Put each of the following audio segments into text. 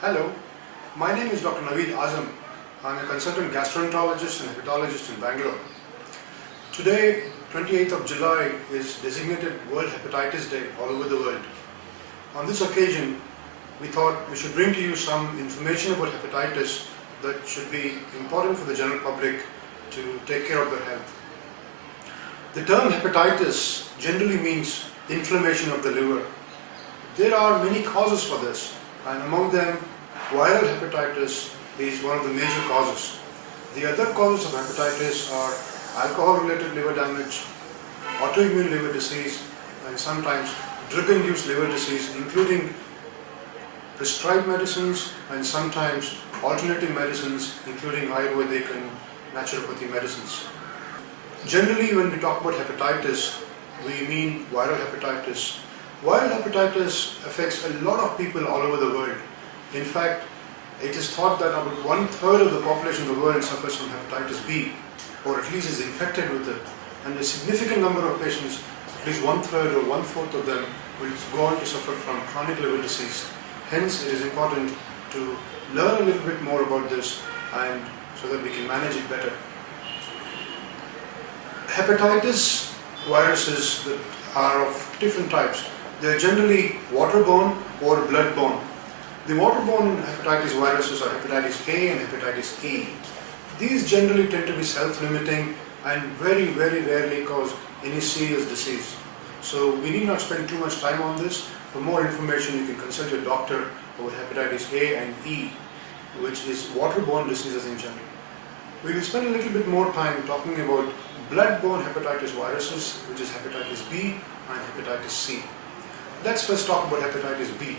Hello, my name is Dr. Naveed Azam. I'm a consultant gastroenterologist and hepatologist in Bangalore. Today, 28th of July, is designated World Hepatitis Day all over the world. On this occasion, we thought we should bring to you some information about hepatitis that should be important for the general public to take care of their health. The term hepatitis generally means inflammation of the liver. There are many causes for this, and among them, viral hepatitis is one of the major causes. The other causes of hepatitis are alcohol-related liver damage, autoimmune liver disease, and sometimes drug-induced liver disease, including prescribed medicines and sometimes alternative medicines, including Ayurvedic and naturopathy medicines. Generally, when we talk about hepatitis, we mean viral hepatitis. Viral hepatitis affects a lot of people all over the world. In fact, it is thought that about 1/3 of the population of the world suffers from hepatitis B, or at least is infected with it. And a significant number of patients, at least 1/3 or 1/4 of them, will go on to suffer from chronic liver disease. Hence, it is important to learn a little bit more about this, and so that we can manage it better. Hepatitis viruses that are of different types. They are generally waterborne or bloodborne. The waterborne hepatitis viruses are hepatitis A and hepatitis E. These generally tend to be self-limiting and very rarely cause any serious disease. So we need not spend too much time on this. For more information, you can consult your doctor about hepatitis A and E, which is waterborne diseases in general. We will spend a little bit more time talking about blood-borne hepatitis viruses, which is hepatitis B and hepatitis C. Let's first talk about hepatitis B.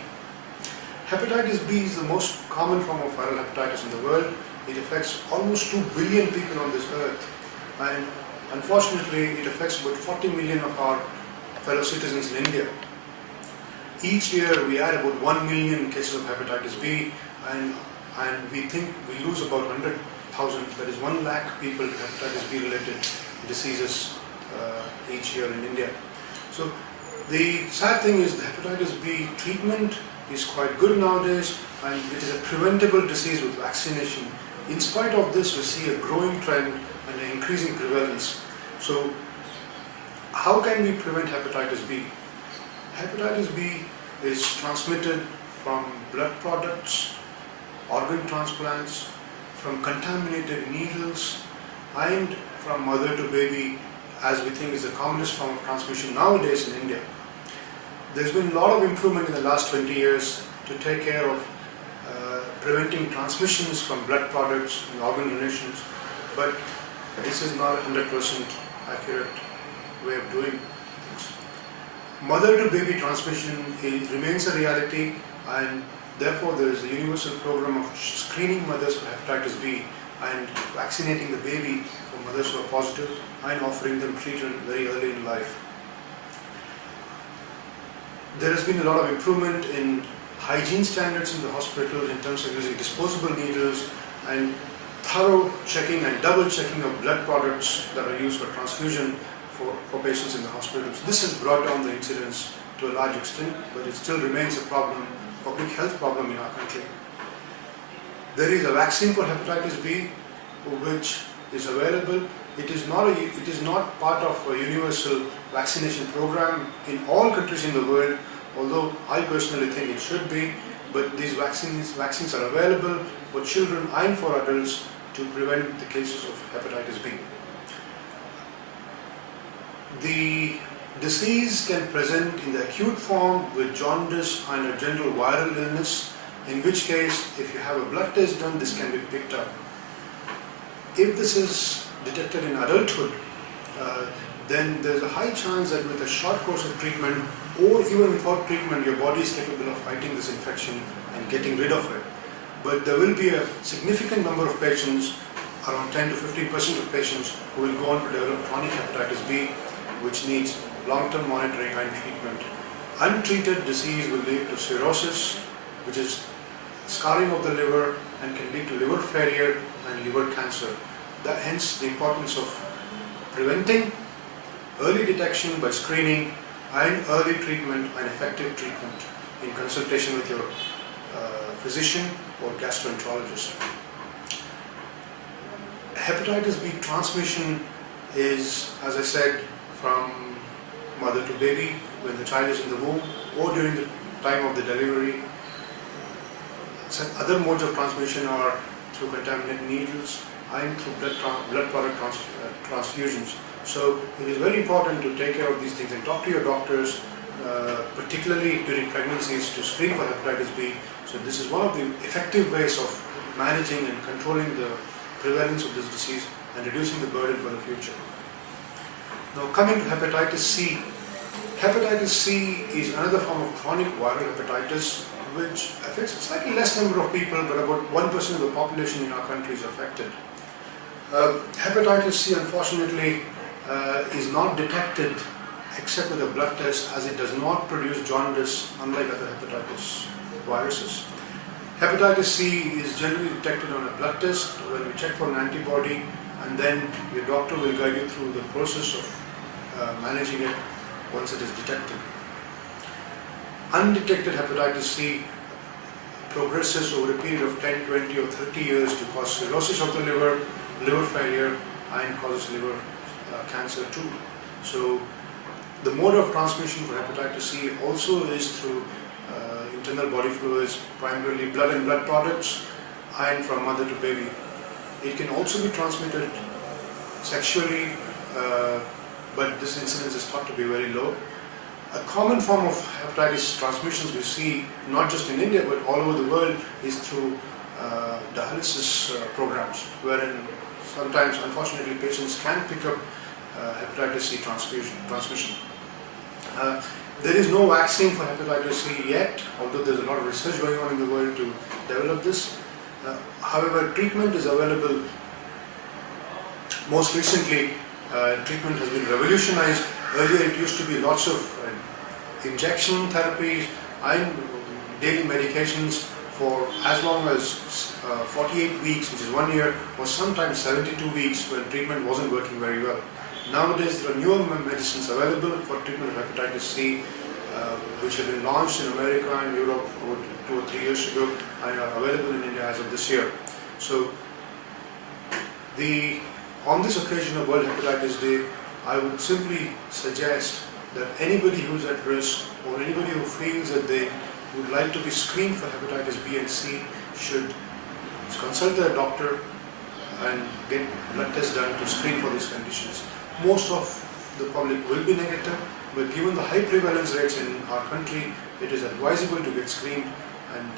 Hepatitis B is the most common form of viral hepatitis in the world. It affects almost 2 billion people on this earth, and unfortunately it affects about 40 million of our fellow citizens in India. Each year we add about 1 million cases of hepatitis B, and we think we lose about 100,000, that is 1 lakh people to hepatitis B related diseases each year in India. So the sad thing is the hepatitis B treatment is quite good nowadays, and it is a preventable disease with vaccination. In spite of this, we see a growing trend and an increasing prevalence. So how can we prevent hepatitis B? Hepatitis B is transmitted from blood products, organ transplants, from contaminated needles, and from mother to baby, as we think is the commonest form of transmission nowadays in India. There's been a lot of improvement in the last 20 years to take care of preventing transmissions from blood products and organ donations, but this is not a 100% accurate way of doing things. Mother to baby transmission remains a reality, and therefore there is a universal program of screening mothers for hepatitis B and vaccinating the baby for mothers who are positive and offering them treatment very early in life. There has been a lot of improvement in hygiene standards in the hospitals in terms of using disposable needles and thorough checking and double checking of blood products that are used for transfusion for patients in the hospitals. This has brought down the incidence to a large extent, but it still remains a problem, public health problem in our country. There is a vaccine for hepatitis B which is available. It is not part of a universal vaccination program in all countries in the world, although I personally think it should be, but these vaccines are available for children and for adults to prevent the cases of hepatitis B. The disease can present in the acute form with jaundice and a general viral illness, in which case, if you have a blood test done, this can be picked up. If this is detected in adulthood, then there's a high chance that with a short course of treatment, or even without treatment, your body is capable of fighting this infection and getting rid of it. But there will be a significant number of patients, around 10 to 15% of patients, who will go on to develop chronic hepatitis B, which needs long-term monitoring and treatment. Untreated disease will lead to cirrhosis, which is scarring of the liver and can lead to liver failure and liver cancer. Hence the importance of preventing, early detection by screening, and early treatment and effective treatment in consultation with your physician or gastroenterologist. Hepatitis B transmission is, as I said, from mother to baby when the child is in the womb or during the time of the delivery. Other modes of transmission are through contaminated needles and through blood product transfusions. So it is very important to take care of these things and talk to your doctors, particularly during pregnancies, to screen for hepatitis B. So this is one of the effective ways of managing and controlling the prevalence of this disease and reducing the burden for the future. Now coming to hepatitis C. Hepatitis C is another form of chronic viral hepatitis which affects a slightly less number of people, but about 1% of the population in our country is affected. Hepatitis C, unfortunately, is not detected except with a blood test, as it does not produce jaundice, unlike other hepatitis viruses. Hepatitis C is generally detected on a blood test when you check for an antibody, and then your doctor will guide you through the process of managing it once it is detected. Undetected hepatitis C progresses over a period of 10, 20 or 30 years to cause cirrhosis of the liver, liver failure, and causes liver cancer too. So the mode of transmission for hepatitis C also is through internal body fluids, primarily blood and blood products, and from mother to baby. It can also be transmitted sexually, but this incidence is thought to be very low. A common form of hepatitis transmissions we see, not just in India but all over the world, is through dialysis programs, wherein sometimes, unfortunately, patients can pick up hepatitis C transmission. There is no vaccine for hepatitis C yet, although there is a lot of research going on in the world to develop this. However, treatment is available. Most recently, treatment has been revolutionized. Earlier it used to be lots of injection therapies and daily medications for as long as 48 weeks, which is 1 year, or sometimes 72 weeks when treatment wasn't working very well. Nowadays there are newer medicines available for treatment of hepatitis C, which have been launched in America and Europe over 2 or 3 years ago and are available in India as of this year. So on this occasion of World Hepatitis Day, I would simply suggest that anybody who is at risk or anybody who feels that they would like to be screened for hepatitis B and C should consult their doctor and get blood tests done to screen for these conditions. Most of the public will be negative, but given the high prevalence rates in our country, it is advisable to get screened, and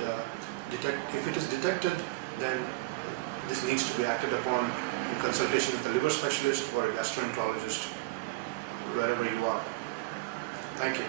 if it is detected, then this needs to be acted upon in consultation with a liver specialist or a gastroenterologist, wherever you are. Thank you.